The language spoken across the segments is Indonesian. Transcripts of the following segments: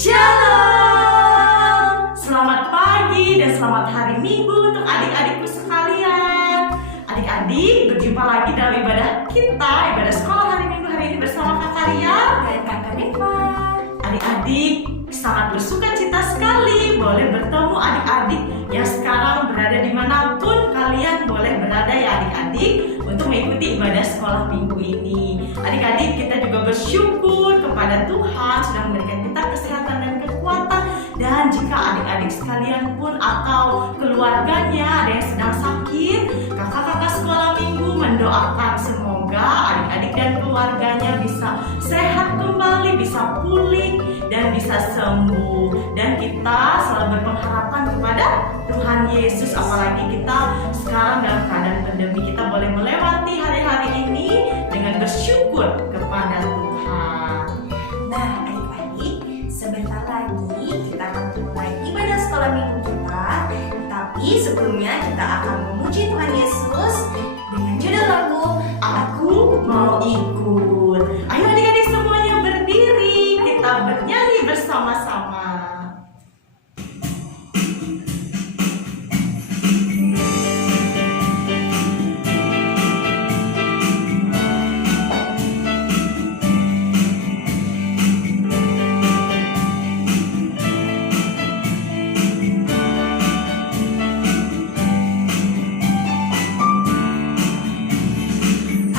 Shalom! Selamat pagi dan selamat hari Minggu untuk adik-adikku sekalian. Adik-adik, berjumpa lagi dalam ibadah kita, ibadah sekolah hari Minggu hari ini bersama Kakak Ria dan Kakak Neva. Adik-adik, sangat bersuka cita sekali boleh bertemu adik-adik yang sekarang berada dimanapun kalian boleh berada ya adik-adik untuk mengikuti ibadah sekolah Minggu ini. Adik-adik, kita juga bersyukur kepada Tuhan sudah memberikan kita kesehatan dan kekuatan. Dan jika adik-adik sekalian pun atau keluarganya ada yang sedang sakit, kakak-kakak sekolah Minggu mendoakan semoga adik-adik dan keluarganya bisa sehat kembali, bisa pulih dan bisa sembuh. Dan kita selalu berpengharapan kepada Tuhan Yesus, apalagi kita sekarang dalam keadaan pandemi, kita boleh melewati hari-hari ini dengan bersyukur kepada Tuhan. Nah, adik-adik, sebentar lagi kita akan mulai ibadah sekolah minggu kita. Tapi sebelumnya kita akan memuji Tuhan Yesus dengan judul lagu Aku Mau Ikut. Ayo adik-adik semuanya berdiri, kita bernyanyi bersama-sama.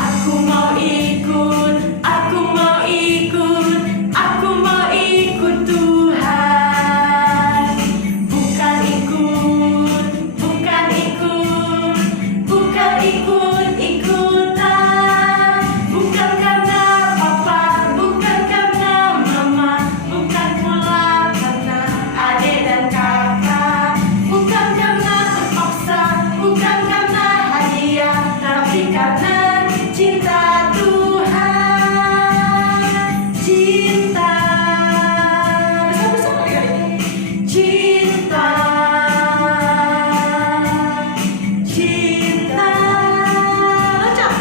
Aku mau ikut, aku mau ikut, aku mau ikut Tuhan. Bukan ikut, bukan ikut, bukan ikut-ikutan. Bukan karena papa, bukan karena mama, bukan pula karena adik dan kakak. Bukan karena terpaksa, bukan karena hadiah, tapi karena cinta Tuhan, cinta bersama-sama adik-adik. Cinta, cinta, lanjut.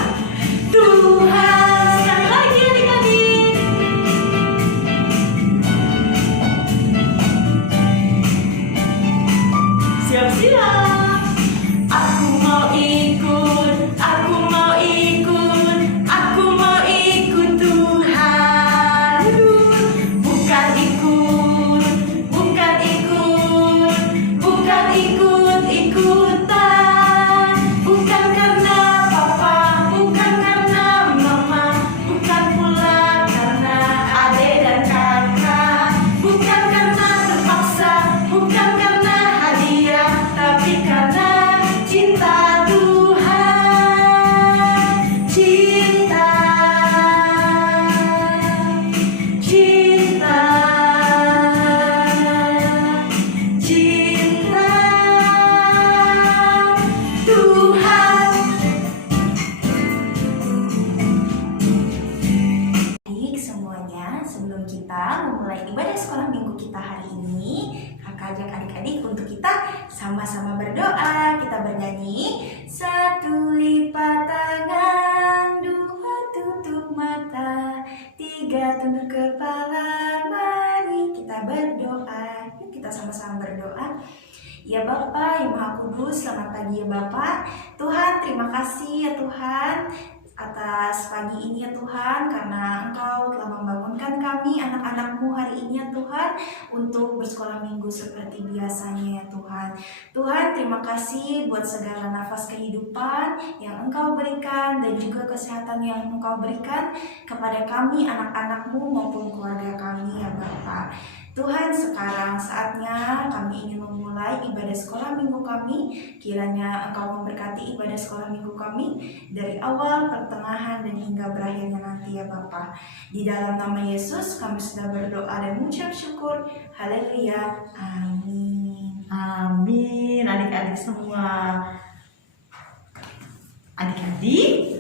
Tuhan, sekali lagi adik-adik. Siap-siap. Aku mau ikut, aku mau ikut, aku mau ikut Tuhan. Bukan ikut, bukan ikut, bukan ikut-ikutan. Bukan karena papa, bukan karena mama, bukan pula karena adik dan kakak. Bukan karena terpaksa, bukan karena hadiah, tapi karena cinta Tuhan, cinta, cinta, cinta Tuhan. adik semuanya. Sebelum kita memulai ibadah sekolah minggu kita hari ini, kakak ajak adik-adik untuk kita sama-sama berdoa. Kita bernyanyi, satu lipat tangan, dua tutup mata, tiga tunduk kepala. Mari kita berdoa. Yuk kita sama-sama berdoa. Ya Bapa yang Maha Kudus, selamat pagi ya Bapa. Tuhan, terima kasih ya Tuhan atas pagi ini ya Tuhan, karena Engkau telah membangunkan kami anak-anak-Mu hari ini ya Tuhan untuk bersekolah minggu seperti biasanya ya Tuhan. Tuhan, terima kasih buat segala nafas kehidupan yang Engkau berikan dan juga kesehatan yang Engkau berikan kepada kami anak-anak-Mu maupun keluarga kami ya Bapa. Tuhan, sekarang saatnya kami ingin memulai ibadah sekolah minggu kami. Kiranya Engkau memberkati ibadah sekolah minggu kami dari awal, pertengahan, dan hingga berakhirnya nanti ya Bapa. Di dalam nama Yesus kami sudah berdoa dan mengucap syukur. Haleluya. Amin. Amin. Adik-adik semua. Adik-adik,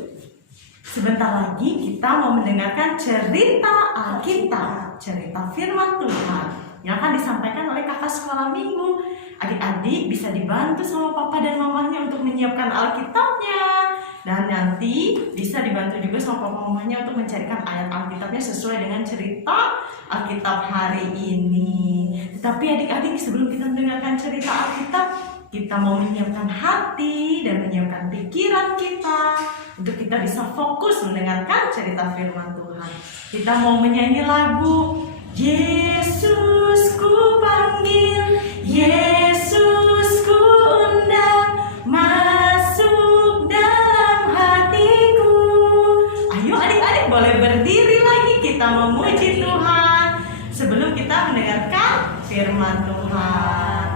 sebentar lagi kita mau mendengarkan cerita Alkitab, cerita firman Tuhan yang akan disampaikan oleh kakak sekolah minggu. Adik-adik bisa dibantu sama papa dan mamanya untuk menyiapkan Alkitabnya. Dan nanti bisa dibantu juga sama papa mamanya untuk mencarikan ayat Alkitabnya sesuai dengan cerita Alkitab hari ini. Tetapi adik-adik, sebelum kita mendengarkan cerita Alkitab, kita mau menyiapkan hati dan menyiapkan pikiran kita untuk kita bisa fokus mendengarkan cerita firman Tuhan. Kita mau menyanyi lagu Yesus ku panggil, Yesus ku undang, masuk dalam hatiku. Ayo adik-adik boleh berdiri lagi, kita memuji Tuhan sebelum kita mendengarkan firman Tuhan.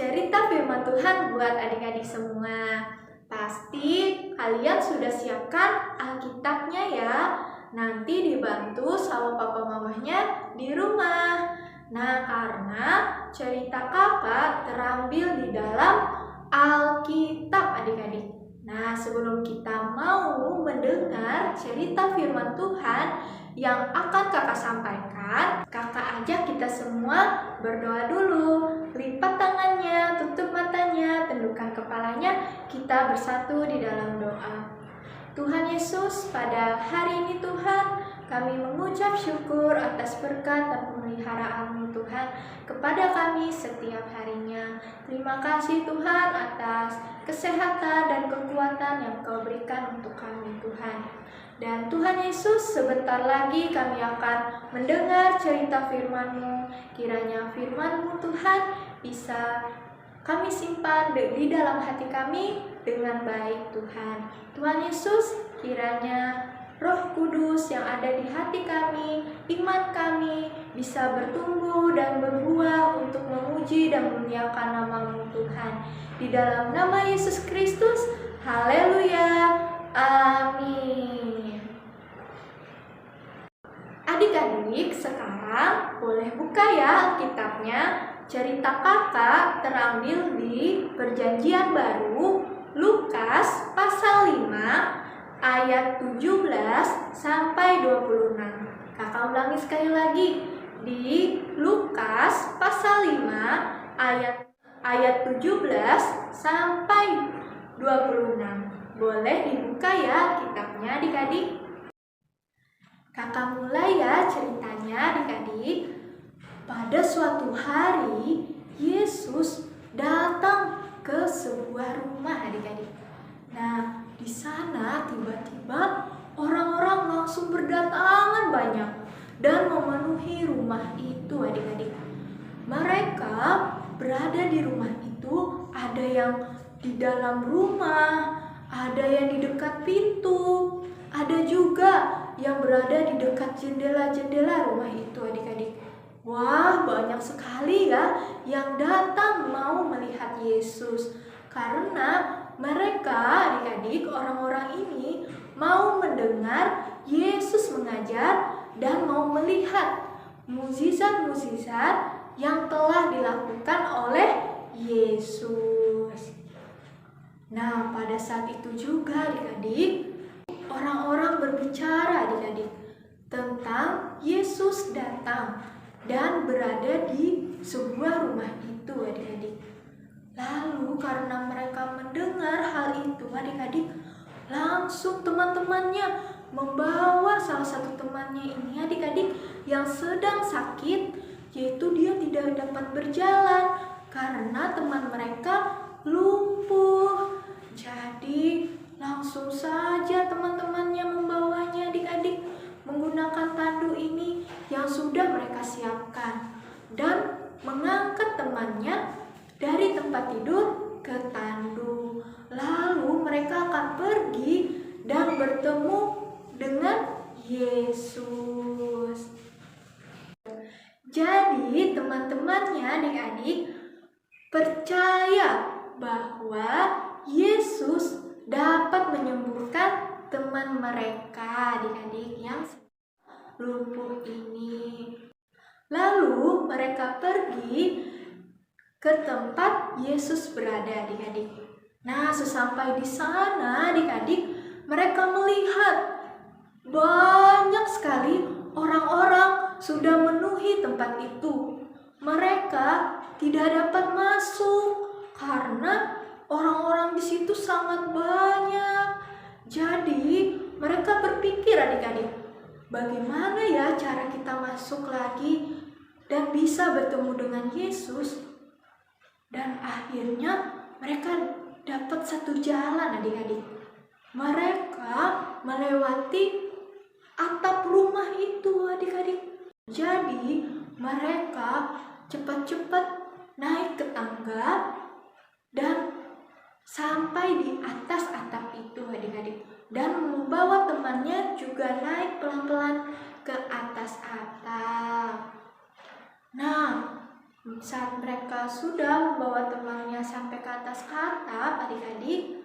cerita firman Tuhan buat adik-adik semua. Pasti kalian sudah siapkan Alkitabnya ya. Nanti dibantu sama papa mamahnya di rumah. Nah, karena cerita kakak terambil di dalam Alkitab adik-adik. Nah, sebelum kita mau mendengar cerita firman Tuhan yang akan kakak sampaikan, kakak ajak kita semua berdoa dulu. Lipat tangannya, tutup matanya, tundukkan kepalanya, kita bersatu di dalam doa. Tuhan Yesus, pada hari ini Tuhan, kami mengucap syukur atas berkat dan pemeliharaan-Mu Tuhan kepada kami setiap harinya. Terima kasih Tuhan atas kesehatan dan kekuatan yang Kau berikan untuk kami Tuhan. Dan Tuhan Yesus, sebentar lagi kami akan mendengar cerita firman-Mu. Kiranya firman-Mu Tuhan bisa kami simpan di dalam hati kami dengan baik Tuhan. Tuhan Yesus, kiranya Roh Kudus yang ada di hati kami, iman kami bisa bertumbuh dan berbuah untuk memuji dan memuliakan nama-Mu Tuhan. Di dalam nama Yesus Kristus, haleluya, Amin. Adik-adik, sekarang boleh buka ya Alkitabnya. Cerita Kakak terambil di Perjanjian Baru, Lukas pasal 5 ayat 17 sampai 26. Kakak ulangi sekali lagi, di Lukas pasal 5 ayat 17 sampai 26. Boleh dibuka ya Alkitabnya adik-adik. Kakak mulai ya ceritanya adik-adik. Pada suatu hari, Yesus datang ke sebuah rumah adik-adik. Nah, di sana tiba-tiba orang-orang langsung berdatangan banyak dan memenuhi rumah itu adik-adik. Mereka berada di rumah itu, ada yang di dalam rumah, ada yang di dekat pintu, ada juga yang berada di dekat jendela-jendela rumah itu adik-adik. Wah, banyak sekali ya yang datang mau melihat Yesus. Karena mereka, adik-adik, orang-orang ini mau mendengar Yesus mengajar dan mau melihat mukjizat-mukjizat yang telah dilakukan oleh Yesus. Nah, pada saat itu juga adik-adik, orang-orang berbicara adik-adik tentang Yesus datang dan berada di sebuah rumah itu adik-adik. Lalu karena mereka mendengar hal itu adik-adik, langsung teman-temannya membawa salah satu temannya ini adik-adik yang sedang sakit, yaitu dia tidak dapat berjalan karena teman mereka lumpuh. Jadi langsung saja teman-temannya membawanya adik-adik menggunakan tandu ini yang sudah mereka siapkan dan mengangkat temannya dari tempat tidur ke tandu. Lalu mereka akan pergi dan bertemu dengan Yesus. Jadi teman-temannya adik-adik percaya bahwa Yesus dapat menyembuhkan teman mereka adik-adik yang lumpuh ini. Lalu mereka pergi ke tempat Yesus berada adik-adik. Nah, sesampai di sana adik-adik, mereka melihat banyak sekali orang-orang sudah memenuhi tempat itu. Mereka tidak dapat masuk karena orang-orang di situ sangat banyak. Jadi mereka berpikir adik-adik, bagaimana ya cara kita masuk lagi dan bisa bertemu dengan Yesus? Dan akhirnya mereka dapat satu jalan adik-adik. Mereka melewati atap rumah itu adik-adik. Jadi mereka cepat-cepat naik ke tangga dan sampai di atas atap itu adik-adik. Dan membawa temannya juga naik pelan-pelan ke atas atap. Nah, saat mereka sudah membawa temannya sampai ke atas atap adik-adik,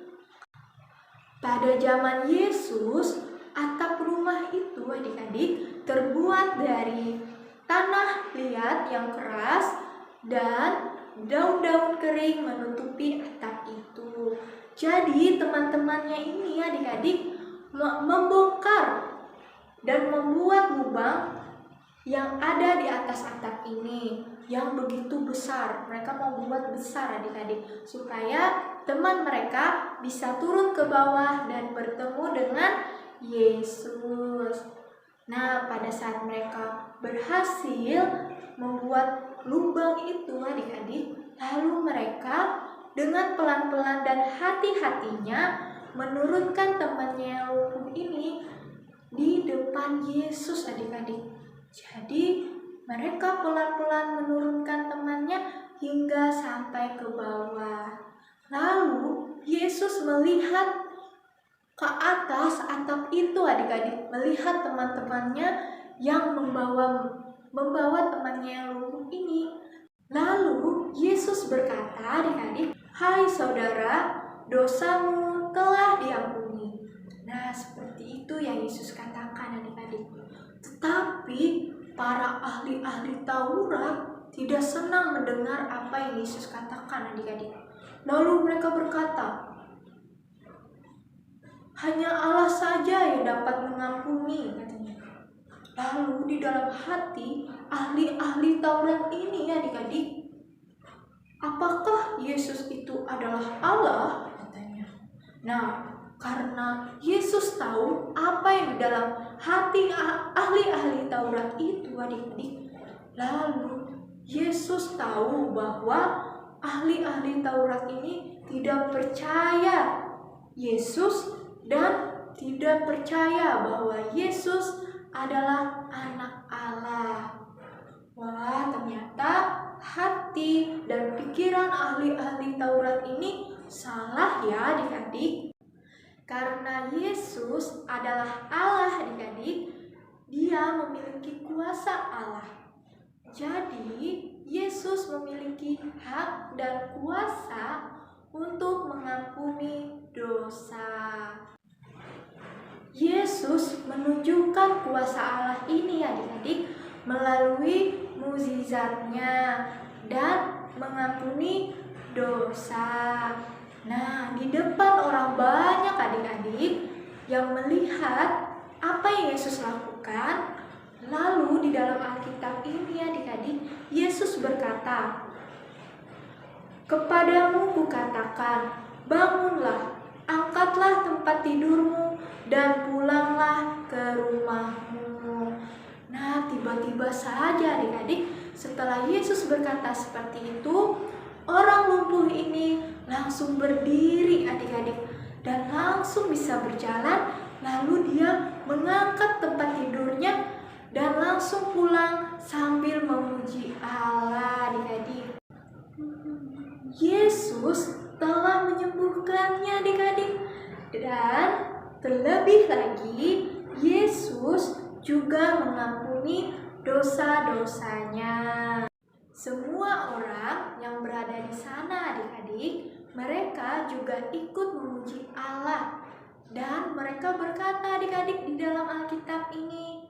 pada zaman Yesus, atap rumah itu adik-adik terbuat dari tanah liat yang keras dan daun-daun kering menutupi atap itu. Jadi teman-temannya ini adik-adik membongkar dan membuat lubang yang ada di atas atap ini yang begitu besar. Mereka mau buat besar adik-adik supaya teman mereka bisa turun ke bawah dan bertemu dengan Yesus. Nah, pada saat mereka berhasil membuat lubang itu adik-adik, lalu mereka dengan pelan-pelan dan hati-hatinya menurunkan temannya yang lumpuh ini di depan Yesus adik-adik. Jadi mereka pelan-pelan menurunkan temannya hingga sampai ke bawah. Lalu Yesus melihat ke atas atap itu adik-adik, melihat teman-temannya yang membawa temannya yang lumpuh ini. Lalu Yesus berkata adik-adik, "Hai saudara, dosamu telah diampuni." Nah, seperti itu yang Yesus katakan adik-adik. Tetapi para ahli-ahli Taurat tidak senang mendengar apa yang Yesus katakan adik-adik. Lalu mereka berkata, hanya Allah saja yang dapat mengampuni, katanya. Lalu di dalam hati ahli-ahli Taurat ini adik-adik, apakah Yesus itu adalah Allah? Katanya. Nah, karena Yesus tahu apa yang di dalam hati ahli-ahli Taurat itu adik-adik, lalu Yesus tahu bahwa ahli-ahli Taurat ini tidak percaya Yesus dan tidak percaya bahwa Yesus adalah anak Allah. Wah, ternyata hati dan pikiran ahli-ahli Taurat ini salah ya adik-adik. Karena Yesus adalah Allah adik-adik, Dia memiliki kuasa Allah. Jadi, Yesus memiliki hak dan kuasa untuk mengampuni dosa. Yesus menunjukkan kuasa Allah ini adik-adik melalui mukjizatnya dan mengampuni dosa. Nah, di depan orang banyak adik-adik yang melihat apa yang Yesus lakukan, lalu di dalam Alkitab ini adik-adik, Yesus berkata, "Kepadamu kukatakan, bangunlah, angkatlah tempat tidurmu, dan pulanglah ke rumahmu." Nah, tiba-tiba saja adik-adik, setelah Yesus berkata seperti itu, orang lumpuh ini langsung berdiri adik-adik, dan langsung bisa berjalan, lalu dia mengangkat tempat tidurnya, dan langsung pulang sambil memuji Allah adik-adik. Yesus telah menyembuhkannya adik-adik, dan terlebih lagi, Yesus juga mengampuni dosa-dosanya. Semua orang yang berada di sana adik-adik, mereka juga ikut memuji Allah. Dan mereka berkata adik-adik di dalam Alkitab ini,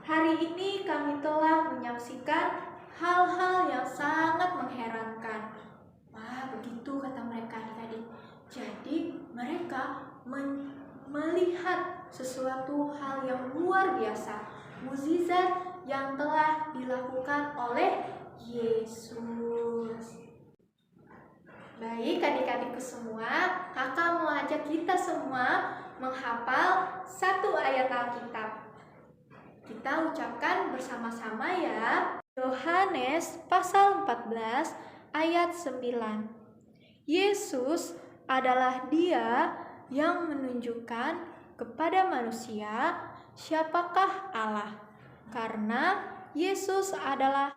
"Hari ini kami telah menyaksikan hal-hal yang sangat mengherankan." Wah, begitu kata mereka adik-adik. Jadi mereka melihat sesuatu hal yang luar biasa, mukjizat yang telah dilakukan oleh Yesus. Baik adik-adikku semua, kakak mau ajak kita semua menghafal satu ayat Alkitab. Kita ucapkan bersama-sama ya. Yohanes pasal 14 ayat 9. Yesus adalah Dia yang menunjukkan kepada manusia siapakah Allah, karena Yesus adalah.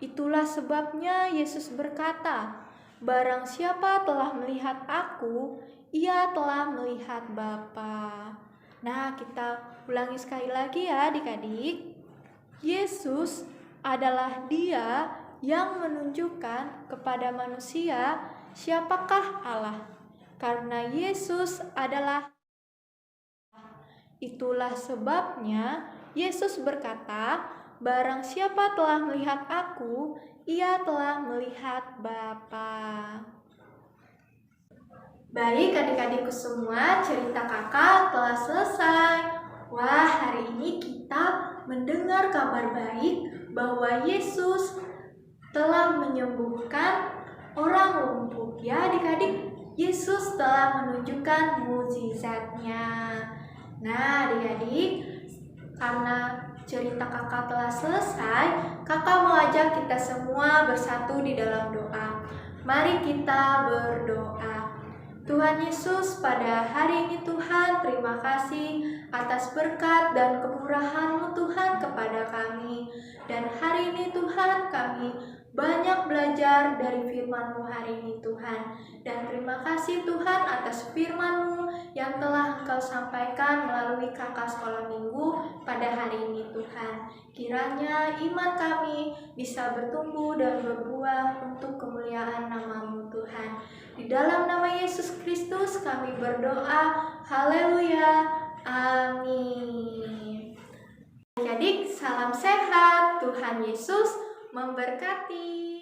Itulah sebabnya Yesus berkata, "Barang siapa telah melihat Aku, ia telah melihat Bapa." Nah, kita ulangi sekali lagi ya adik-adik. Yesus adalah Dia yang menunjukkan kepada manusia siapakah Allah, karena Yesus adalah. Itulah sebabnya Yesus berkata, "Barang siapa telah melihat Aku, ia telah melihat Bapa." Baik adik-adikku semua, cerita kakak telah selesai. Wah, hari ini kita mendengar kabar baik bahwa Yesus telah menyembuhkan orang lumpuh. Ya adik-adik, Yesus telah menunjukkan mukjizatnya. Nah adik-adik, karena cerita kakak telah selesai, kakak mau ajak kita semua bersatu di dalam doa. Mari kita berdoa. Tuhan Yesus, pada hari ini Tuhan, terima kasih atas berkat dan kemurahan-Mu Tuhan kepada kami. Dan hari ini Tuhan, kami banyak belajar dari firman-Mu hari ini Tuhan. Dan terima kasih Tuhan atas firman-Mu yang telah Engkau sampaikan melalui kakak sekolah minggu pada hari ini Tuhan. Kiranya iman kami bisa bertumbuh dan berbuah untuk kemuliaan nama-Mu Tuhan. Di dalam nama Yesus Kristus kami berdoa. Haleluya. Amin. Adik-adik, salam sehat. Tuhan Yesus memberkati.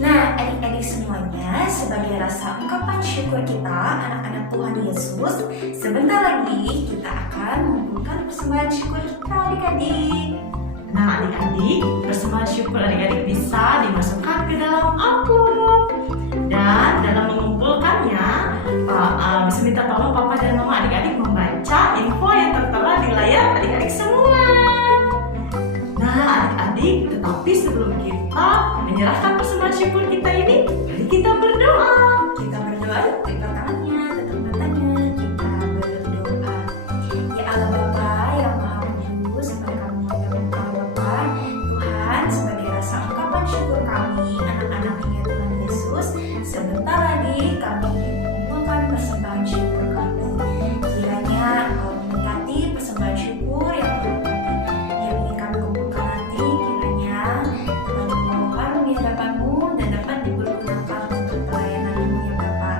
Nah, adik-adik semuanya, sebagai rasa ungkapan syukur kita, anak-anak Tuhan Yesus, sebentar lagi kita akan mengumpulkan persembahan syukur kita, adik-adik. Nah, adik-adik, persembahan syukur adik-adik bisa dimasukkan ke dalam amplop. Dan dalam mengumpulkannya, bisa minta tolong Papa dan Mama adik-adik membaca info yang tertera di layar adik-adik semua. Nah, adik-adik, tetapi sebelum kita menyerahkan persembahan syukur kita ini, mari kita berdoa. Kita berdoa, lipat tangannya, tutup matanya, kita berdoa. Ya Allah Bapa yang Maha Kudus, mereka memuliakan Engkau Bapa. Tuhan, sebagai rasa ungkapan syukur kami, anak-anaknya Tuhan Yesus, sebentar lagi kami mengumpulkan persembahan syukur kami. Kiranya Engkau memberkati persembahan syukur yang ingin kami kumpulkan nanti. Kiranya Tuhan memohon di hadapan-Mu dan dapat dipergunakan untuk pelayanan-Mu ya Bapa.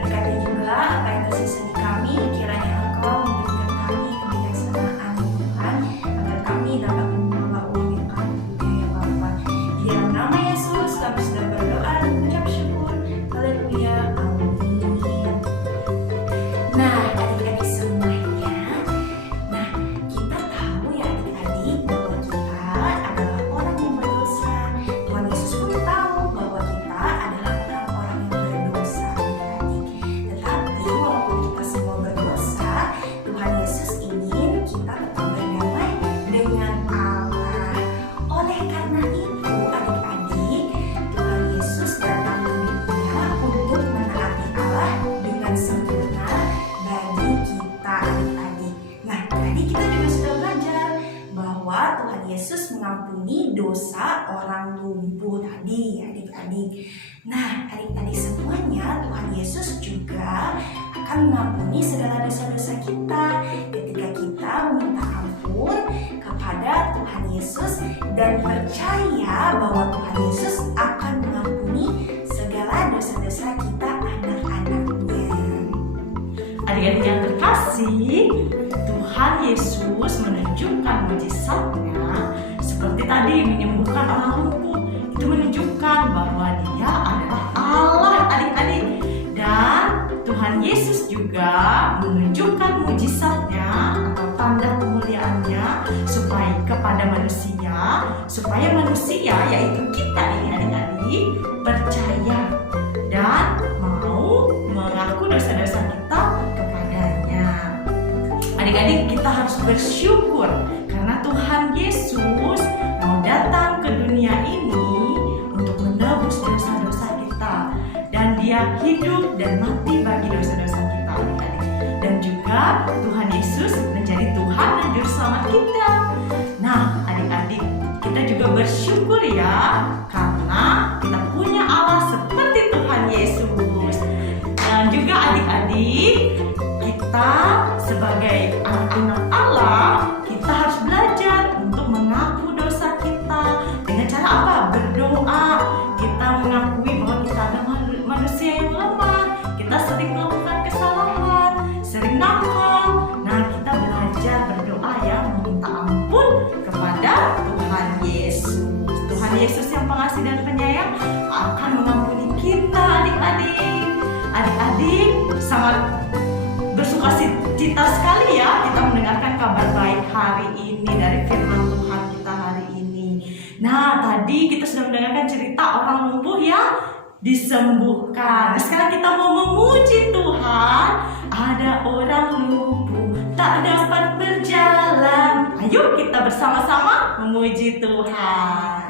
Berkati juga apa yang tersisa di kami. Kiranya Engkau memberikan kami kebijaksanaan Tuhan, agar kami dapat mengelola uang yang kami punya ya Bapa. Di dalam nama Yesus kami sudah berdoa dan mengucap syukur. Haleluya. Amin. Nah, adik-adik semuanya, nah kita tahu ya adik-adik bahwa kita adalah orang yang berdosa. Tuhan Yesus pun tahu bahwa kita adalah orang-orang yang berdosa, adik-adik. Tetapi walaupun kita semua berdosa, Tuhan Yesus ingin kita tetap berdamai dengan Allah. Oleh karena itu, adik-adik, Tuhan Yesus datang ke dunia untuk menaati Allah dengan sempurna bagi kita, adik-adik. Nah, tadi kita juga sudah belajar bahwa Tuhan Yesus mengampuni dosa orang lumpuh tadi, adik-adik. Nah, adik-adik semuanya, Tuhan Yesus juga akan mengampuni segala dosa-dosa kita ketika kita meminta ampun kepada Tuhan Yesus dan percaya bahwa Tuhan Yesus akan mengampuni segala dosa-dosa kita, anak-anaknya. Adik-adik yang terkasih, Tuhan Yesus menunjukkan mujizatnya seperti tadi menyembuhkan orang lumpuh. Itu menunjukkan bahwa Dia adalah Allah, adik-adik. Dan Tuhan Yesus juga menunjukkan mujizatnya atau tanda kemuliaannya kepada manusia, supaya manusia, yaitu kita ini adik-adik, percaya dan mau mengaku dosa-dosa kita kepadanya. Adik-adik, kita harus bersyukur karena Tuhan Yesus mau datang ke dunia ini untuk menebus dosa-dosa kita, dan Dia hidup dan mati bagi dosa-dosa kita, adik-adik. Dan juga Tuhan Yesus menjadi Tuhan dan Juru Selamat kita. Nah, adik-adik, kita juga bersyukur ya karena kita punya Allah seperti Tuhan Yesus. Dan juga adik-adik, kita sebagai anak-anak Allah, kita harus belajar untuk mengaku dosa kita dengan cara apa? Berdoa. Kita mengakui bahwa kita adalah manusia yang lemah, kita sering melakukan kesalahan, sering nakal. Nah, kita belajar berdoa ya, meminta ampun kepada Tuhan Yesus. Tuhan Yesus yang pengasih dan penyayang akan mengampuni kita, adik-adik. Adik-adik sangat bersukacita sekali ya kita mendengarkan kabar baik hari ini dari firman Tuhan kita hari ini. Nah, tadi kita sudah mendengarkan cerita orang lumpuh yang disembuhkan. Nah, sekarang kita mau memuji Tuhan. Ada orang lumpuh tak dapat berjalan. Ayo kita bersama-sama memuji Tuhan.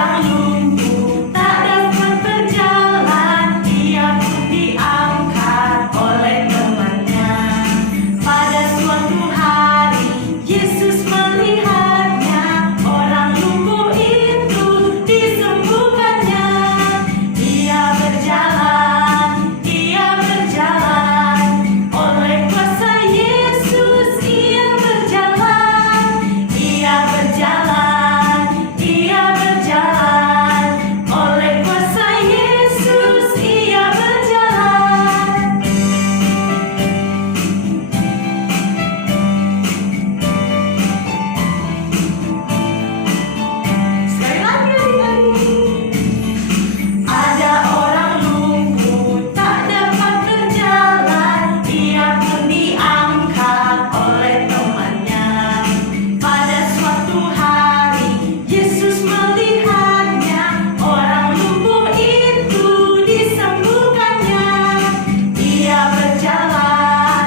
orang lumpuh tak dapat berjalan, ia pun diangkat oleh temannya. Pada suatu hari Yesus melihatnya, orang lumpuh itu disembuhkannya. Ia berjalan oleh kuasa Yesus. Ia berjalan oleh kuasa Yesus. Ia berjalan. Sekali lagi adik-adik. Ada orang lumpuh tak dapat berjalan, ia pun diangkat oleh temannya. Pada suatu hari Yesus melihatnya, orang lumpuh itu disembuhkannya. Ia berjalan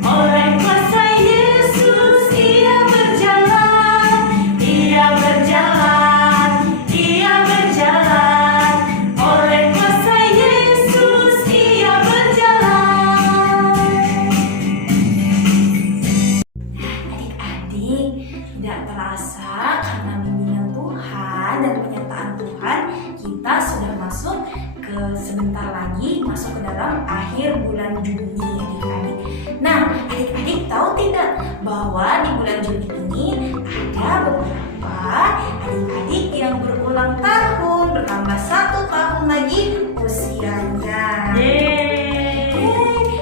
oleh kuasa Yesus. Ia berjalan oleh kuasa Yesus. Ia berjalan. Adik-adik, tidak terasa karena bimbingan Tuhan dan penyertaan Tuhan, kita sudah masuk ke sebentar lagi masuk ke dalam akhir bulan Juni, adik-adik. Nah, adik-adik tahu tidak bahwa di bulan Juni ini ada beberapa adik-adik yang berulang tahun, bertambah 1 tahun lagi usianya.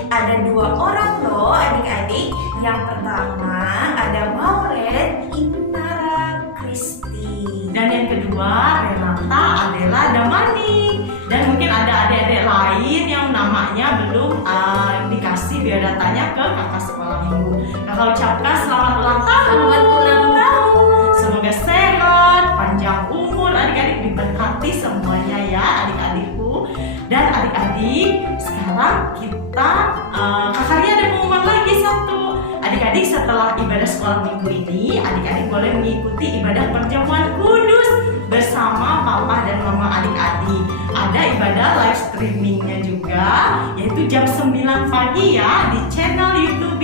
Ada 2 orang loh adik-adik. Yang pertama ada Maureen Inara Kristi. Dan yang kedua Renata Adela Damani. Dan mungkin ada adik-adik lain yang namanya belum dikasih biodatanya ke kakak sekolah minggu. Kakak ucapkan selamat ulang tahun. Selamat ulang tahun. Semoga sehat, panjang umur, adik-adik diberkati semuanya ya adik-adikku. Dan adik-adik, sekarang kita Kak Ria ada pengumuman lagi satu. Adik-adik setelah ibadah sekolah minggu ini, adik-adik boleh mengikuti ibadah perjamuan kudus bersama papa dan mama adik-adik. Ada ibadah live streamingnya juga, yaitu jam 9 pagi ya di channel YouTube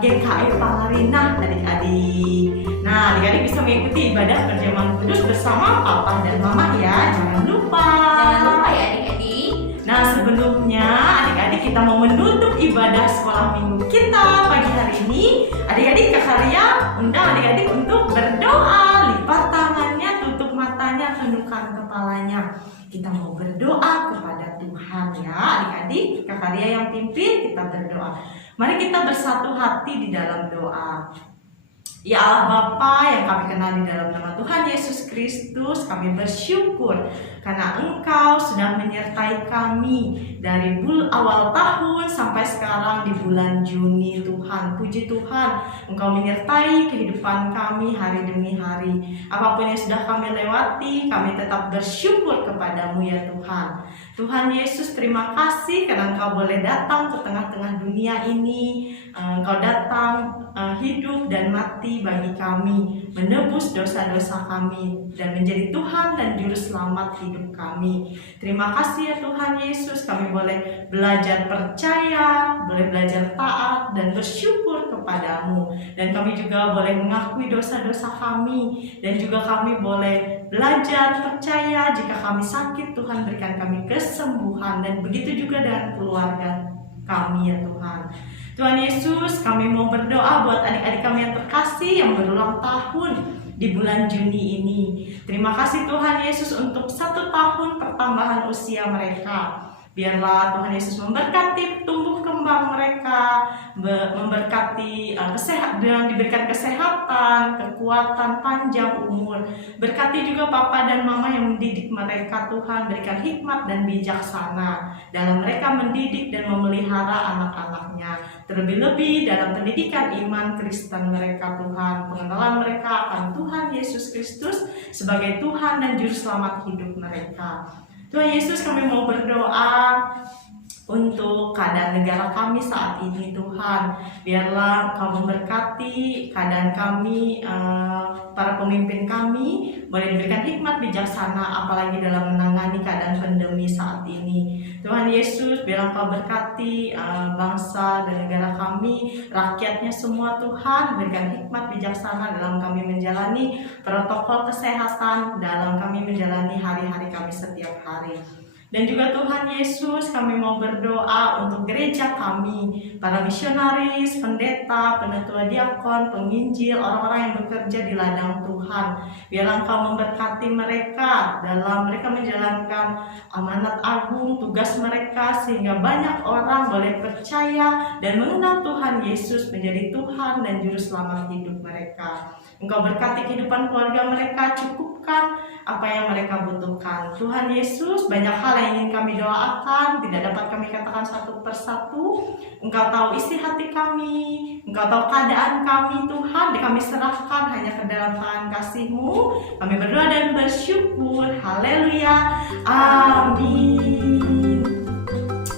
GKI Palarina adik-adik. Nah, adik-adik bisa mengikuti ibadah perjamuan kudus bersama papa dan mama ya, jangan lupa. Jangan lupa ya adik-adik. Nah, sebelumnya adik-adik kita mau menutup ibadah sekolah minggu kita pagi hari ini. Adik-adik Kak Ria undang adik-adik untuk berdoa, lipat tangannya, tutup matanya, tundukkan kepalanya. Kita mau berdoa kepada Tuhan ya adik-adik. Kak Ria yang pimpin, kita berdoa. Mari kita bersatu hati di dalam doa. Ya Allah Bapa yang kami kenal di dalam nama Tuhan Yesus Kristus, kami bersyukur karena Engkau sudah menyertai kami dari awal tahun sampai sekarang di bulan Juni. Tuhan, puji Tuhan, Engkau menyertai kehidupan kami hari demi hari. Apapun yang sudah kami lewati, kami tetap bersyukur kepadamu ya Tuhan. Tuhan Yesus, terima kasih karena Engkau boleh datang ke tengah-tengah dunia ini. Engkau datang hidup dan mati bagi kami, menebus dosa-dosa kami, dan menjadi Tuhan dan Juru Selamat hidup kami. Terima kasih ya Tuhan Yesus, kami boleh belajar percaya, boleh belajar taat dan bersyukur kepadamu. Dan kami juga boleh mengakui dosa-dosa kami, dan juga kami boleh belajar percaya jika kami sakit, Tuhan berikan kami kesembuhan, dan begitu juga dengan keluarga kami ya Tuhan. Tuhan Yesus, kami mau berdoa buat adik-adik kami yang terkasih yang berulang tahun di bulan Juni ini. Terima kasih Tuhan Yesus untuk 1 tahun pertambahan usia mereka. Biarlah Tuhan Yesus memberkati tumbuh kembang mereka, memberkati kesehatan, diberikan kesehatan, kekuatan, panjang umur. Berkati juga Papa dan Mama yang mendidik mereka, Tuhan, berikan hikmat dan bijaksana dalam mereka mendidik dan memelihara anak-anaknya. Terlebih-lebih dalam pendidikan iman Kristen mereka, Tuhan, pengenalan mereka akan Tuhan Yesus Kristus sebagai Tuhan dan Juru Selamat hidup mereka. Tuhan Yesus, kami mau berdoa untuk keadaan negara kami saat ini Tuhan. Biarlah Engkau memberkati keadaan kami, para pemimpin kami boleh diberikan hikmat bijaksana apalagi dalam menangani keadaan pandemi saat ini. Tuhan Yesus, biarlah Engkau berkati bangsa dan negara kami, rakyatnya semua Tuhan, berikan hikmat bijaksana dalam kami menjalani protokol kesehatan, dalam kami menjalani hari-hari kami setiap hari. Dan juga Tuhan Yesus, kami mau berdoa untuk gereja kami, para misionaris, pendeta, penetua diakon, penginjil, orang-orang yang bekerja di ladang Tuhan. Biarlah Engkau memberkati mereka dalam mereka menjalankan amanat agung, tugas mereka, sehingga banyak orang boleh percaya dan mengenal Tuhan Yesus menjadi Tuhan dan Juru Selamat hidup mereka. Engkau berkati kehidupan keluarga mereka, cukupkan apa yang mereka butuhkan. Tuhan Yesus, banyak hal yang ingin kami doakan, tidak dapat kami katakan satu persatu. Engkau tahu isi hati kami, Engkau tahu keadaan kami Tuhan, kami serahkan hanya ke dalam tangan kasih-Mu. Kami berdoa dan bersyukur. Haleluya. Amin.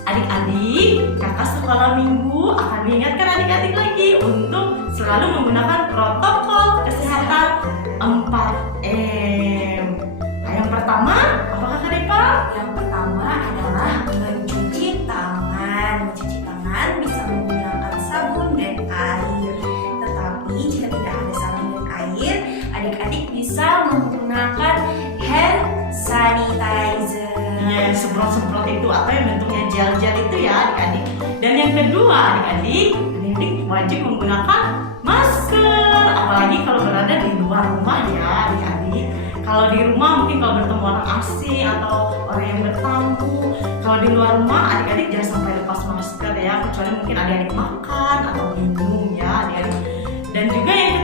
Adik-adik, kakak sekolah minggu akan mengingatkan adik-adik lagi untuk selalu menggunakan protokol kesehatan 4M. Nah, yang pertama, apakah Kak Depa? Yang pertama adalah mencuci tangan. Mencuci tangan bisa menggunakan sabun dan air. Tetapi jika tidak ada sabun dan air, adik-adik bisa menggunakan hand sanitizer. Yang semprot-semprot itu atau yang bentuknya gel-gel itu ya adik-adik. Dan yang kedua adik-adik wajib menggunakan masker, apalagi kalau berada di luar rumah ya adik-adik. Kalau di rumah mungkin kalau bertemu orang asing atau orang yang bertamu. Kalau di luar rumah adik-adik jangan sampai lepas masker ya, kecuali mungkin adik-adik makan atau minum ya adik-adik. Dan juga yang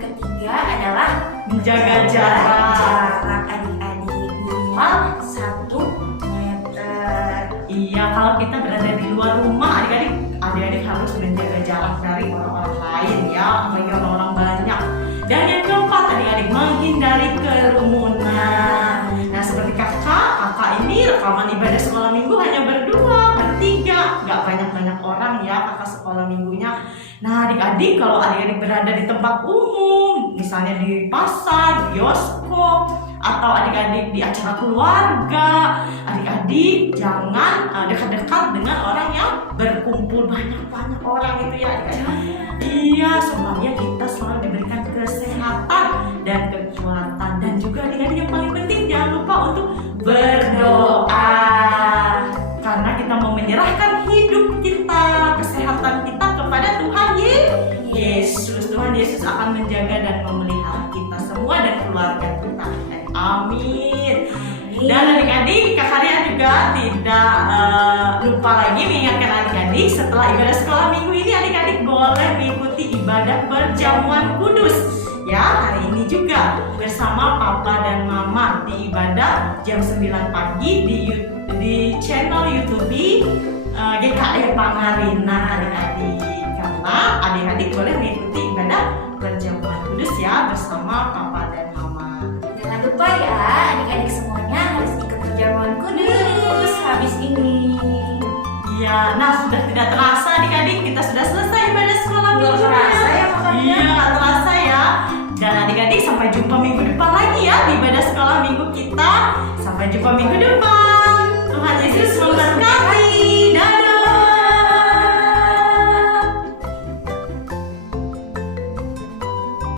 ketiga adalah menjaga jarak. Adik-adik minimal 1 meter. Iya, kalau kita berada di luar rumah, adik-adik harus menjaga jarak dari orang-orang lain ya, apalagi orang-orang banyak. Dan yang keempat, adik-adik menghindari kerumunan. Nah, seperti kakak ini rekaman ibadah sekolah minggu hanya berdua, bertiga, nggak banyak-banyak orang ya kakak sekolah minggunya. Nah, adik-adik kalau adik-adik berada di tempat umum, misalnya di pasar, bioskop, atau adik-adik di acara keluarga, adik-adik jangan dekat-dekat dengan orang yang berkumpul banyak-banyak orang itu ya adik-adik. Iya, supaya kita selalu diberikan kesehatan dan kekuatan. Dan juga adik-adik yang paling penting jangan lupa untuk berdoa, karena kita mau menyerahkan hidup kita, kesehatan kita kepada Tuhan Yesus. Tuhan Yesus akan menjaga dan memelihara kita semua dan keluarga kita. Amin. Dan adik-adik, Kak Karya juga tidak lupa lagi mengingatkan adik-adik, setelah ibadah sekolah minggu ini adik-adik boleh mengikuti ibadah perjamuan kudus. Ya, hari ini juga bersama Papa dan Mama di ibadah jam 9 pagi di channel YouTube GKR Pangarina adik-adik. Karena adik-adik boleh mengikuti ibadah perjamuan kudus ya bersama Papa dan Mama. Jangan lupa ya adik-adik semuanya harus ikut perjamuan kudus habis ini. Iya, nah sudah tidak terasa adik-adik kita sudah selesai ibadah sekolah minggu. Nggak terasa ya makanya. Iya, nggak terasa ya. Dan adik-adik sampai jumpa minggu depan lagi ya di ibadah sekolah minggu kita. Sampai jumpa minggu depan. Tuhan Yesus memberkati.